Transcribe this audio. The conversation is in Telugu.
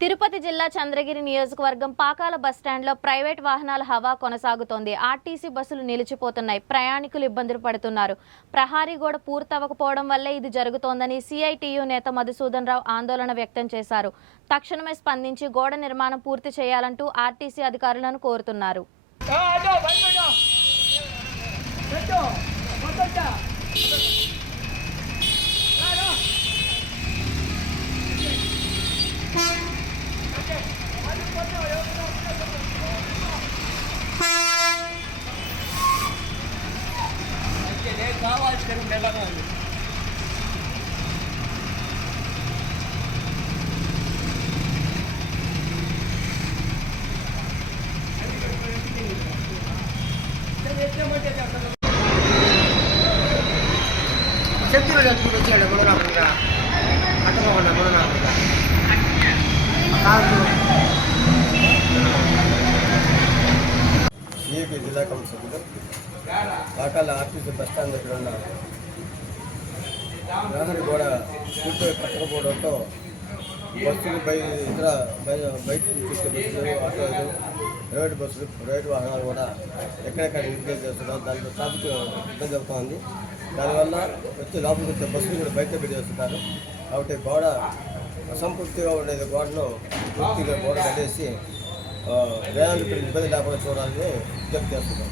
తిరుపతి జిల్లా చంద్రగిరి నియోజకవర్గం పాకాల బస్టాండ్లో ప్రైవేట్ వాహనాల హవా కొనసాగుతోంది. ఆర్టీసీ బస్సులు నిలిచిపోతున్నాయి. ప్రయాణికులు ఇబ్బందులు పడుతున్నారు. ప్రహారీ గోడ పూర్తవకపోవడం వల్లే ఇది జరుగుతోందని సిఐటియు నేత మధుసూదన్ రావు ఆందోళన వ్యక్తం చేశారు. తక్షణమే స్పందించి గోడ నిర్మాణం పూర్తి చేయాలంటూ ఆర్టీసీ అధికారులను కోరుతున్నారు. శక్తులు వచ్చేయాలి గుణరాకుండా కట్టకుండా గుణరాకుండా సిఐటి జిల్లా కమిటీ సభ్యులు పాకాల ఆర్టీసీ బస్టాండ్ దగ్గర ఉన్న ప్రహరీ గోడ పూర్తిగా కట్టకపోవడంతో బస్సులు బయట తీసుకొచ్చే బస్సులు ఆటోలు ప్రైవేట్ వాహనాలు కూడా ఎక్కడెక్కడ రిపేర్ చేస్తున్నారు. దాంట్లో ట్రాఫిక్ ఇబ్బంది అవుతుంది. దానివల్ల వచ్చి లోపలికి వచ్చే బస్సులు కూడా బయట పెట్టేస్తున్నారు. కాబట్టి గోడ అసంపూర్తిగా ఉండేది గోడను పూర్తిగా గోడ కట్టేసి ప్రయాణికులు ఇబ్బంది లేకుండా చూడాలని విజ్ఞప్తి చేస్తున్నాం.